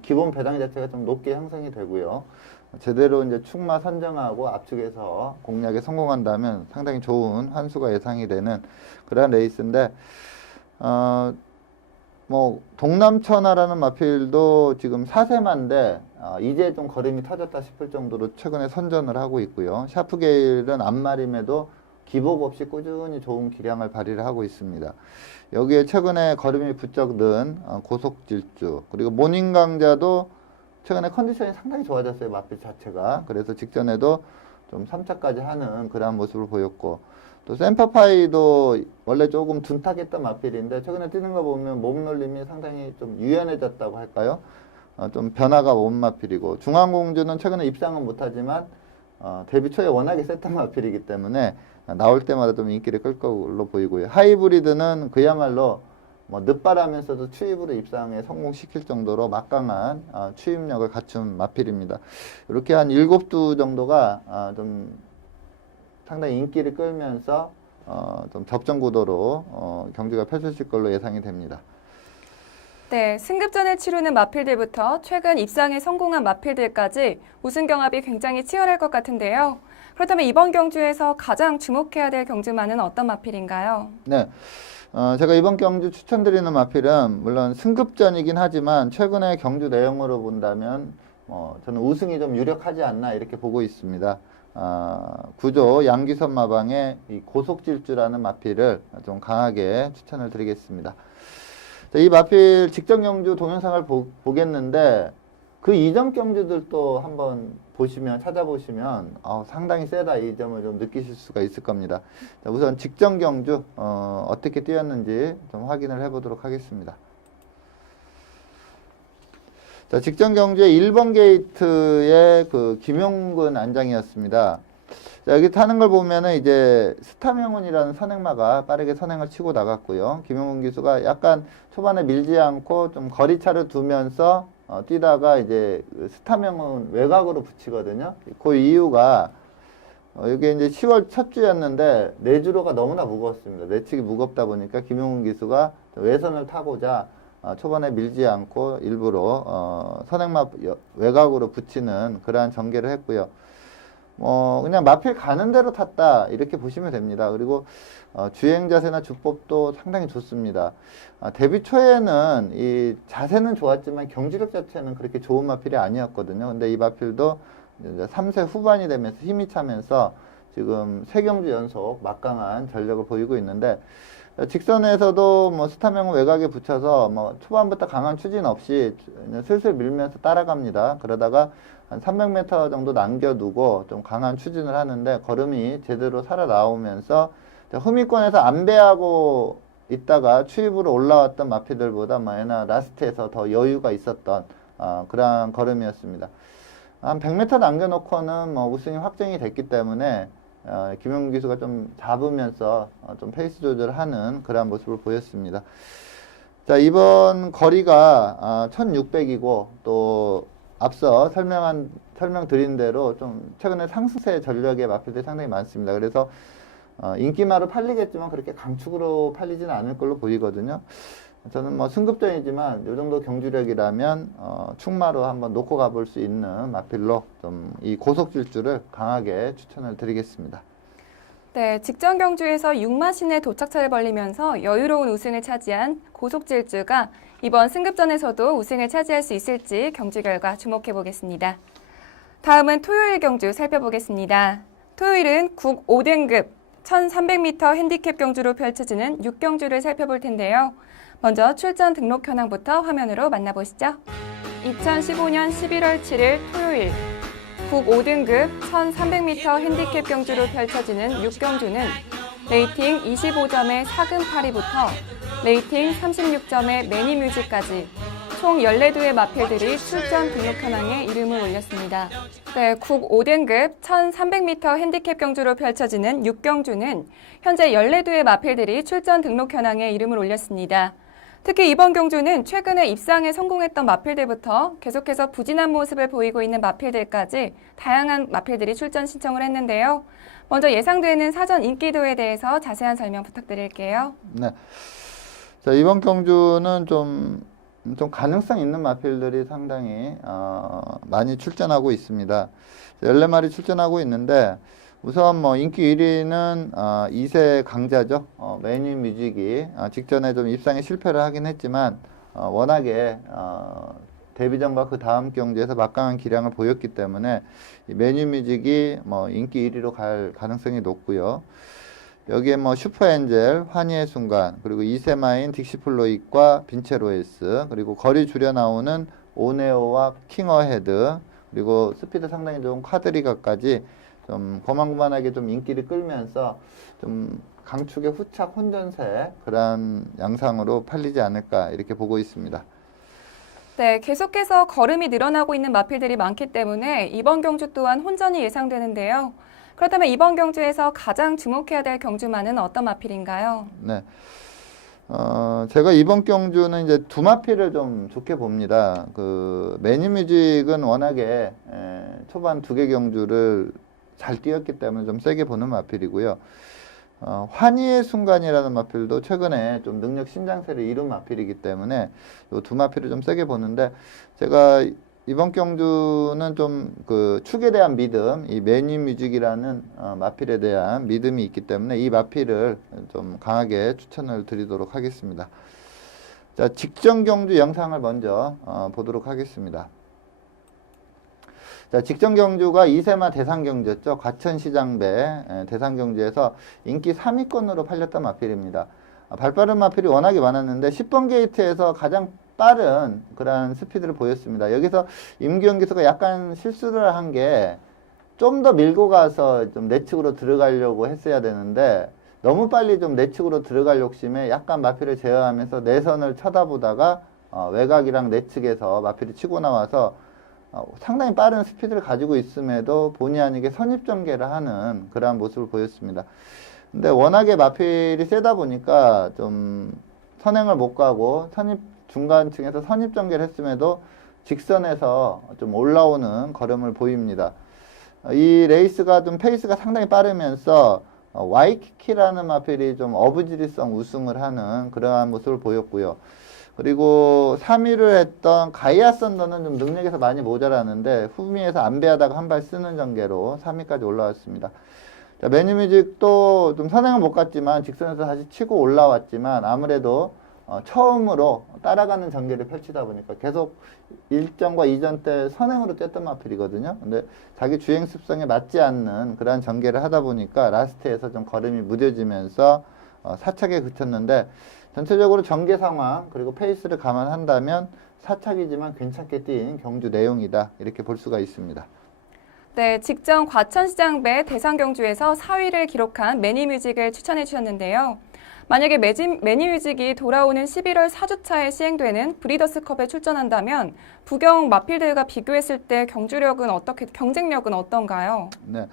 기본 배당 자체가 좀 높게 형성이 되고요. 제대로 이제 축마 선정하고 압축해서 공략에 성공한다면 상당히 좋은 환수가 예상이 되는 그러한 레이스인데, 동남천하라는 마필도 지금 4세마인데, 이제 좀 걸음이 터졌다 싶을 정도로 최근에 선전을 하고 있고요. 샤프게일은 앞마림에도 기복 없이 꾸준히 좋은 기량을 발휘를 하고 있습니다. 여기에 최근에 걸음이 부쩍 는 고속질주, 그리고 모닝강자도 최근에 컨디션이 상당히 좋아졌어요. 마필 자체가. 그래서 직전에도 좀 3차까지 하는 그러한 모습을 보였고, 또 샘퍼파이도 원래 조금 둔탁했던 마필인데 최근에 뛰는 거 보면 몸놀림이 상당히 좀 유연해졌다고 할까요? 좀 변화가 온 마필이고, 중앙공주는 최근에 입상은 못하지만 데뷔 초에 워낙에 셌던 마필이기 때문에 나올 때마다 좀 인기를 끌 걸로 보이고요. 하이브리드는 그야말로 늦바라면서도 추입으로 입상에 성공시킬 정도로 막강한 추입력을 갖춘 마필입니다. 이렇게 한 7두 정도가 좀 상당히 인기를 끌면서 좀 접전 구도로 경기가 펼쳐질 걸로 예상이 됩니다. 네, 승급전을 치르는 마필들부터 최근 입상에 성공한 마필들까지 우승 경합이 굉장히 치열할 것 같은데요. 그렇다면 이번 경주에서 가장 주목해야 될 경주마는 어떤 마필인가요? 네, 제가 이번 경주 추천드리는 마필은 물론 승급전이긴 하지만 최근의 경주 내용으로 본다면 저는 우승이 좀 유력하지 않나 이렇게 보고 있습니다. 구조 양기선 마방의 이 고속질주라는 마필을 좀 강하게 추천을 드리겠습니다. 이 마필 직전 경주 동영상을 보겠는데 그 이전 경주들도 한번 찾아보시면 상당히 세다 이 점을 좀 느끼실 수가 있을 겁니다. 자, 우선 직전 경주 어떻게 뛰었는지 좀 확인을 해보도록 하겠습니다. 자, 직전 경주의 1번 게이트의 그 김용근 안장이었습니다. 자, 여기 타는 걸 보면은 이제 스타명운이라는 선행마가 빠르게 선행을 치고 나갔고요. 김용근 기수가 약간 초반에 밀지 않고 좀 거리차를 두면서 뛰다가 이제 스타명운 외곽으로 붙이거든요. 그 이유가 이게 이제 10월 첫 주였는데 내주로가 너무나 무거웠습니다. 내측이 무겁다 보니까 김용근 기수가 외선을 타고자 초반에 밀지 않고 일부러 선행마 외곽으로 붙이는 그러한 전개를 했고요. 그냥 마필 가는 대로 탔다 이렇게 보시면 됩니다. 그리고 주행 자세나 주법도 상당히 좋습니다. 데뷔 초에는 이 자세는 좋았지만 경주력 자체는 그렇게 좋은 마필이 아니었거든요. 근데 이 마필도 이제 3세 후반이 되면서 힘이 차면서 지금 3경주 연속 막강한 전력을 보이고 있는데, 직선에서도 스타명은 외곽에 붙여서 초반부터 강한 추진 없이 슬슬 밀면서 따라갑니다. 그러다가 한 300m 정도 남겨두고 좀 강한 추진을 하는데 걸음이 제대로 살아 나오면서 후미권에서 안배하고 있다가 추입으로 올라왔던 마필들보다 에나 라스트에서 더 여유가 있었던 그러한 걸음이었습니다. 한 100m 남겨놓고는 우승이 확정이 됐기 때문에 김용근 기수가 좀 잡으면서 좀 페이스 조절을 하는 그러한 모습을 보였습니다. 자, 이번 거리가 1600이고 또 앞서 설명드린 대로 좀 최근에 상승세 전력의 마필들이 상당히 많습니다. 그래서 인기마로 팔리겠지만 그렇게 강축으로 팔리지는 않을 걸로 보이거든요. 저는 뭐 승급전이지만 이 정도 경주력이라면 축마로 한번 놓고 가볼 수 있는 마필로 좀 이 고속질주를 강하게 추천을 드리겠습니다. 네, 직전 경주에서 6마 신의 도착차를 벌리면서 여유로운 우승을 차지한 고속질주가 이번 승급전에서도 우승을 차지할 수 있을지 경주 결과 주목해 보겠습니다. 다음은 토요일 경주 살펴보겠습니다. 토요일은 국 5등급 1300m 핸디캡 경주로 펼쳐지는 6경주를 살펴볼 텐데요. 먼저 출전 등록 현황부터 화면으로 만나보시죠. 2015년 11월 7일 토요일 국 5등급 1300m 핸디캡 경주로 펼쳐지는 6경주는 레이팅 25점의 사금 파리부터 레이팅 36점의 매니뮤직까지 총 14두의 마필들이 출전 등록 현황에 이름을 올렸습니다. 네, 국 5등급 1300m 핸디캡 경주로 펼쳐지는 6경주는 현재 14두의 마필들이 출전 등록 현황에 이름을 올렸습니다. 특히 이번 경주는 최근에 입상에 성공했던 마필들부터 계속해서 부진한 모습을 보이고 있는 마필들까지 다양한 마필들이 출전 신청을 했는데요. 먼저 예상되는 사전 인기도에 대해서 자세한 설명 부탁드릴게요. 네. 자, 이번 경주는 좀 가능성 있는 마필들이 상당히 많이 출전하고 있습니다. 14마리 출전하고 있는데 우선 뭐 인기 1위는 2세 강자죠. 매니뮤직이 직전에 좀 입상에 실패를 하긴 했지만 워낙에 데뷔전과 그 다음 경주에서 막강한 기량을 보였기 때문에 이 매니뮤직이 뭐 인기 1위로 갈 가능성이 높고요. 여기에 뭐 슈퍼엔젤, 환희의 순간, 그리고 이세마인 딕시플로이과 빈체로에스, 그리고 거리 줄여 나오는 오네오와 킹어헤드, 그리고 스피드 상당히 좋은 콰드리가까지 좀 고만고만하게 좀 인기를 끌면서 좀 강축의 후착 혼전세 그런 양상으로 팔리지 않을까 이렇게 보고 있습니다. 네, 계속해서 걸음이 늘어나고 있는 마필들이 많기 때문에 이번 경주 또한 혼전이 예상되는데요. 그렇다면 이번 경주에서 가장 주목해야 될 경주마는 어떤 마필인가요? 네. 제가 이번 경주는 이제 두 마필을 좀 좋게 봅니다. 그 매니뮤직은 워낙에 초반 2개 경주를 잘 뛰었기 때문에 좀 세게 보는 마필이고요. 환희의 순간이라는 마필도 최근에 좀 능력 신장세를 이룬 마필이기 때문에 이 두 마필을 좀 세게 보는데 제가 이번 경주는 좀 그 축에 대한 믿음, 이 매니뮤직이라는 마필에 대한 믿음이 있기 때문에 이 마필을 좀 강하게 추천을 드리도록 하겠습니다. 자, 직전 경주 영상을 먼저 보도록 하겠습니다. 자, 직전 경주가 이세마 대상 경주였죠. 과천시장배 대상 경주에서 인기 3위권으로 팔렸던 마필입니다. 발빠른 마필이 워낙에 많았는데 10번 게이트에서 가장 빠른 그런 스피드를 보였습니다. 여기서 임규영 기수가 약간 실수를 한 게 좀 더 밀고 가서 좀 내측으로 들어가려고 했어야 되는데 너무 빨리 좀 내측으로 들어갈 욕심에 약간 마필을 제어하면서 내선을 쳐다보다가 외곽이랑 내측에서 마필이 치고 나와서 상당히 빠른 스피드를 가지고 있음에도 본의 아니게 선입전개를 하는 그러한 모습을 보였습니다. 근데 워낙에 마필이 세다 보니까 좀 선행을 못 가고 중간층에서 선입전개를 했음에도 직선에서 좀 올라오는 걸음을 보입니다. 이 레이스가 좀 페이스가 상당히 빠르면서 와이키키라는 마필이 좀 어부지리성 우승을 하는 그러한 모습을 보였고요. 그리고 3위를 했던 가이아 썬더는 좀 능력에서 많이 모자라는데 후미에서 안배하다가 한 발 쓰는 전개로 3위까지 올라왔습니다. 자, 매니뮤직도 좀 선행은 못 갔지만 직선에서 다시 치고 올라왔지만 아무래도 처음으로 따라가는 전개를 펼치다 보니까 계속 1전과 2전 때 선행으로 뛰었던 마필이거든요. 근데 자기 주행 습성에 맞지 않는 그러한 전개를 하다 보니까 라스트에서 좀 걸음이 무뎌지면서 사착에 그쳤는데 전체적으로 전개 상황 그리고 페이스를 감안한다면 사착이지만 괜찮게 뛴 경주 내용이다 이렇게 볼 수가 있습니다. 네, 직전 과천시장배 대상 경주에서 4위를 기록한 매니뮤직을 추천해 주셨는데요. 만약에 매니뮤직이 돌아오는 11월 4주차에 시행되는 브리더스컵에 출전한다면 부경 마필들과 비교했을 때 경쟁력은 어떤가요? 네.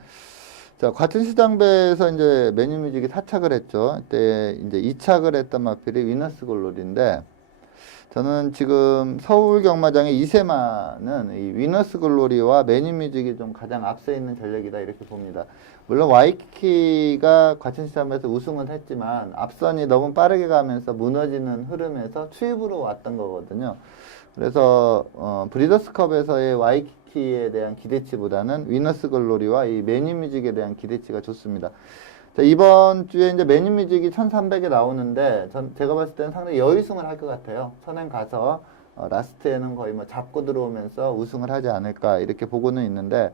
자, 과천시장배에서 이제 매니뮤직이 4착을 했죠. 그때 이제 2착을 했던 마필이 위너스 글로리인데 저는 지금 서울 경마장의 이세마는 이 위너스 글로리와 매니뮤직이 좀 가장 앞서 있는 전력이다 이렇게 봅니다. 물론 와이키키가 과천 시점에서 우승은 했지만 앞선이 너무 빠르게 가면서 무너지는 흐름에서 추입으로 왔던 거거든요. 그래서 브리더스컵에서의 와이키키에 대한 기대치보다는 위너스 글로리와 이 매니뮤직에 대한 기대치가 좋습니다. 자, 이번 주에 이제 매니뮤직이 1300에 나오는데 제가 봤을 때는 상당히 여유승을 할 것 같아요. 선행 가서 라스트에는 거의 뭐 잡고 들어오면서 우승을 하지 않을까 이렇게 보고는 있는데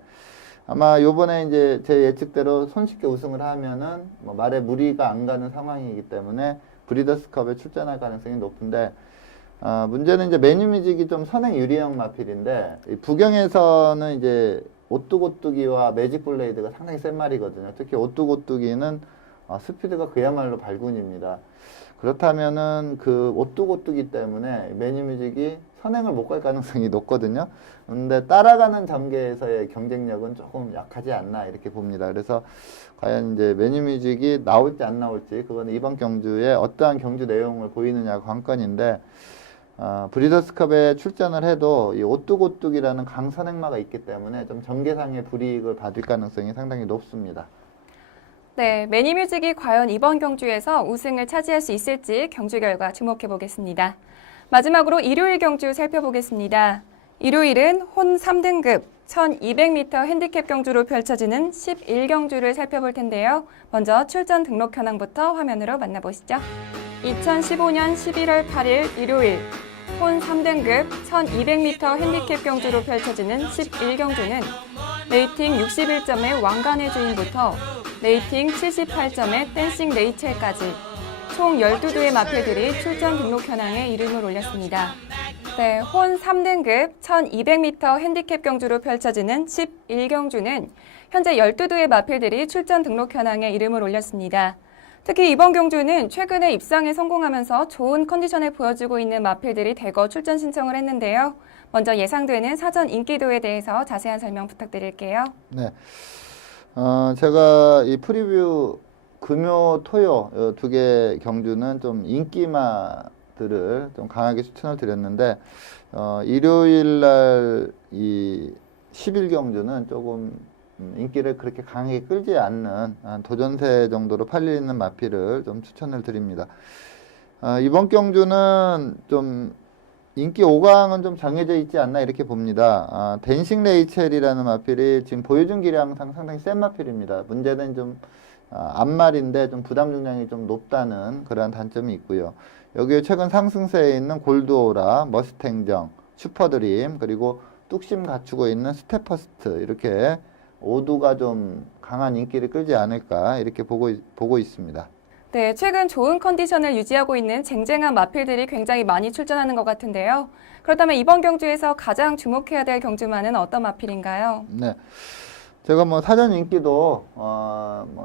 아마 요번에 이제 제 예측대로 손쉽게 우승을 하면은 뭐 말에 무리가 안 가는 상황이기 때문에 브리더스컵에 출전할 가능성이 높은데 문제는 이제 매니뮤직이 좀 선행 유리형 마필인데 이 부경에서는 이제 오뚜고뚜기와 매직블레이드가 상당히 센 말이거든요. 특히 오뚜고뚜기는 스피드가 그야말로 발군입니다. 그렇다면은 그 오뚜고뚜기 때문에 매니뮤직이 선행을 못 갈 가능성이 높거든요. 근데 따라가는 전개에서의 경쟁력은 조금 약하지 않나 이렇게 봅니다. 그래서 과연 이제 매니뮤직이 나올지 안 나올지 그건 이번 경주에 어떠한 경주 내용을 보이느냐가 관건인데 브리더스컵에 출전을 해도 이 오뚜고뚜기라는 강선행마가 있기 때문에 좀 전개상의 불이익을 받을 가능성이 상당히 높습니다. 네, 매니뮤직이 과연 이번 경주에서 우승을 차지할 수 있을지 경주 결과 주목해 보겠습니다. 마지막으로 일요일 경주 살펴보겠습니다. 일요일은 혼 3등급 1200m 핸디캡 경주로 펼쳐지는 11경주를 살펴볼 텐데요. 먼저 출전 등록 현황부터 화면으로 만나보시죠. 2015년 11월 8일 일요일 혼 3등급 1200m 핸디캡 경주로 펼쳐지는 11경주는 레이팅 61점의 왕관의 주인부터 레이팅 78점의 댄싱 레이첼까지 총 12두의 마필들이 출전 등록 현황에 이름을 올렸습니다. 네, 혼 3등급 1200m 핸디캡 경주로 펼쳐지는 11경주는 현재 12두의 마필들이 출전 등록 현황에 이름을 올렸습니다. 특히 이번 경주는 최근에 입상에 성공하면서 좋은 컨디션을 보여주고 있는 마필들이 대거 출전 신청을 했는데요. 먼저 예상되는 사전 인기도에 대해서 자세한 설명 부탁드릴게요. 네. 제가 이 프리뷰 금요, 토요 두 개 경주는 좀 인기마들을 좀 강하게 추천을 드렸는데 일요일 날 이 11경주는 조금 인기를 그렇게 강하게 끌지 않는 한 도전세 정도로 팔리는 마필을 좀 추천을 드립니다. 이번 경주는 좀 인기 5강은 좀 정해져 있지 않나 이렇게 봅니다. 댄싱 레이첼이라는 마필이 지금 보여준 기량상 상당히 센 마필입니다. 문제는 좀 앞말인데 좀 부담 중량이 좀 높다는 그러한 단점이 있고요. 여기에 최근 상승세에 있는 골드오라, 머스탱정, 슈퍼드림 그리고 뚝심 갖추고 있는 스테퍼스트 이렇게 모두가 좀 강한 인기를 끌지 않을까 이렇게 보고 있습니다. 네, 최근 좋은 컨디션을 유지하고 있는 쟁쟁한 마필들이 굉장히 많이 출전하는 것 같은데요. 그렇다면 이번 경주에서 가장 주목해야 될 경주마는 어떤 마필인가요? 네. 제가 뭐 사전 인기도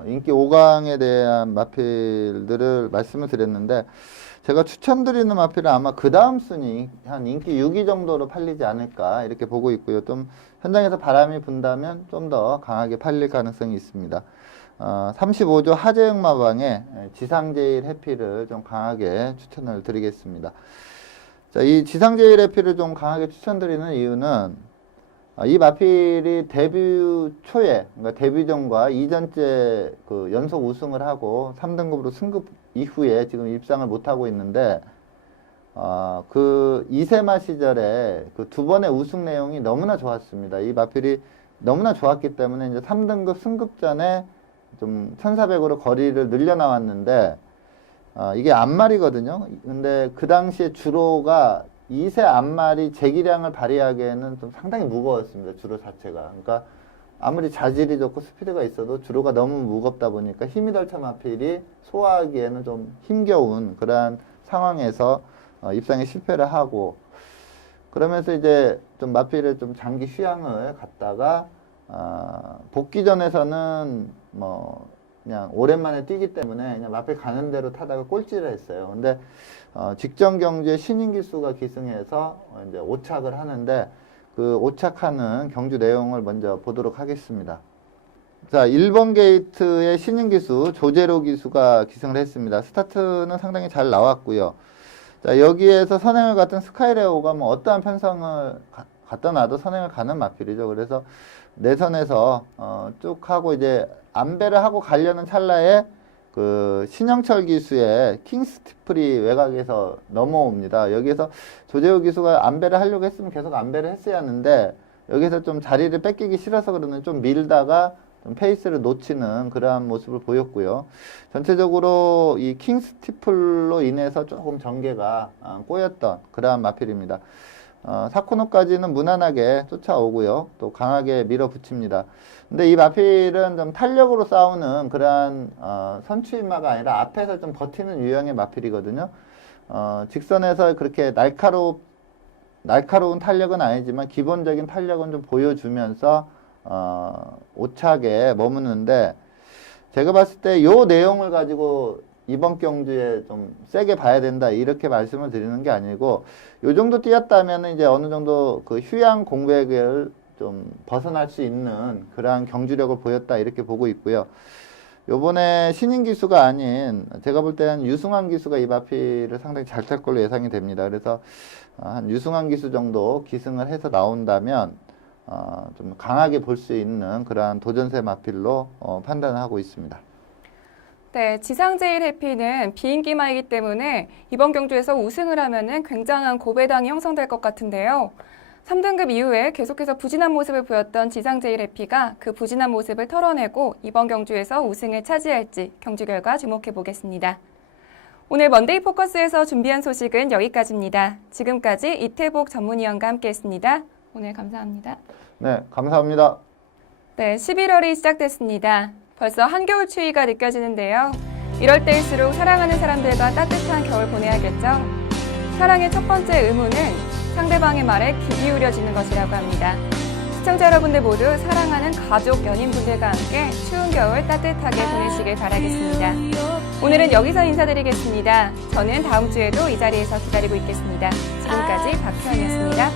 인기 5강에 대한 마필들을 말씀을 드렸는데 제가 추천드리는 마필은 아마 그 다음 순위 한 인기 6위 정도로 팔리지 않을까 이렇게 보고 있고요. 좀 현장에서 바람이 분다면 좀 더 강하게 팔릴 가능성이 있습니다. 35조 하재영마방의 지상제일 해피를 좀 강하게 추천을 드리겠습니다. 자, 이 지상제일 해피를 좀 강하게 추천드리는 이유는 이 마필이 데뷔 초에, 그러니까 데뷔전과 이전째 그 연속 우승을 하고 3등급으로 승급 이후에 지금 입상을 못하고 있는데, 그 이세마 시절에 그 두 번의 우승 내용이 너무나 좋았습니다. 이 마필이 너무나 좋았기 때문에 이제 3등급 승급전에 좀 1400으로 거리를 늘려 나왔는데, 이게 앞말이거든요. 근데 그 당시에 주로가 2세 앞말이 제기량을 발휘하기에는 좀 상당히 무거웠습니다. 주로 자체가. 그러니까 아무리 자질이 좋고 스피드가 있어도 주로가 너무 무겁다 보니까 힘이 덜 찬 마필이 소화하기에는 좀 힘겨운 그러한 상황에서 입상에 실패를 하고 그러면서 이제 좀 마필을 좀 장기 휴양을 갔다가 복귀전에서는 뭐 그냥 오랜만에 뛰기 때문에 그냥 마필 가는 대로 타다가 꼴찌를 했어요. 근데 직전 경주에 신인기수가 기승해서 이제 오착을 하는데 그 오착하는 경주 내용을 먼저 보도록 하겠습니다. 자, 1번 게이트의 신인기수 조재로 기수가 기승을 했습니다. 스타트는 상당히 잘 나왔고요. 자, 여기에서 선행을 갔던 스카이레오가 뭐 어떠한 편성을 갖다 놔도 선행을 가는 마필이죠. 그래서 내선에서 쭉 하고 이제 안배를 하고 가려는 찰나에 그 신영철 기수의 킹스티플이 외곽에서 넘어옵니다. 여기에서 조재호 기수가 안배를 하려고 했으면 계속 안배를 했어야 하는데 여기서 좀 자리를 뺏기기 싫어서 그러는 좀 밀다가 좀 페이스를 놓치는 그러한 모습을 보였고요. 전체적으로 이 킹스티플로 인해서 조금 전개가 꼬였던 그러한 마필입니다. 사코노까지는 무난하게 쫓아오고요. 또 강하게 밀어붙입니다. 근데 이 마필은 좀 탄력으로 싸우는 그러한 선추인마가 아니라 앞에서 좀 버티는 유형의 마필이거든요. 직선에서 그렇게 날카로운 탄력은 아니지만 기본적인 탄력은 좀 보여주면서 오차게 머무는데 제가 봤을 때 요 내용을 가지고 이번 경주에 좀 세게 봐야 된다 이렇게 말씀을 드리는 게 아니고 요 정도 뛰었다면 이제 어느 정도 그 휴양 공백을 좀 벗어날 수 있는 그러한 경주력을 보였다 이렇게 보고 있고요. 요번에 신인 기수가 아닌 제가 볼 때는 유승환 기수가 이 마필을 상당히 잘 탈 걸로 예상이 됩니다. 그래서 한 유승환 기수 정도 기승을 해서 나온다면 좀 강하게 볼 수 있는 그러한 도전세 마필로 판단을 하고 있습니다. 네, 지상제일 해피는 비인기마이기 때문에 이번 경주에서 우승을 하면은 굉장한 고배당이 형성될 것 같은데요. 3등급 이후에 계속해서 부진한 모습을 보였던 지상제일 해피가 그 부진한 모습을 털어내고 이번 경주에서 우승을 차지할지 경주 결과 주목해 보겠습니다. 오늘 먼데이 포커스에서 준비한 소식은 여기까지입니다. 지금까지 이태복 전문위원과 함께했습니다. 오늘 감사합니다. 네, 감사합니다. 네, 11월이 시작됐습니다. 벌써 한겨울 추위가 느껴지는데요. 이럴 때일수록 사랑하는 사람들과 따뜻한 겨울 보내야겠죠? 사랑의 첫 번째 의무는 상대방의 말에 귀 기울여지는 것이라고 합니다. 시청자 여러분들 모두 사랑하는 가족, 연인분들과 함께 추운 겨울 따뜻하게 보내시길 바라겠습니다. 오늘은 여기서 인사드리겠습니다. 저는 다음 주에도 이 자리에서 기다리고 있겠습니다. 지금까지 박혜연이었습니다.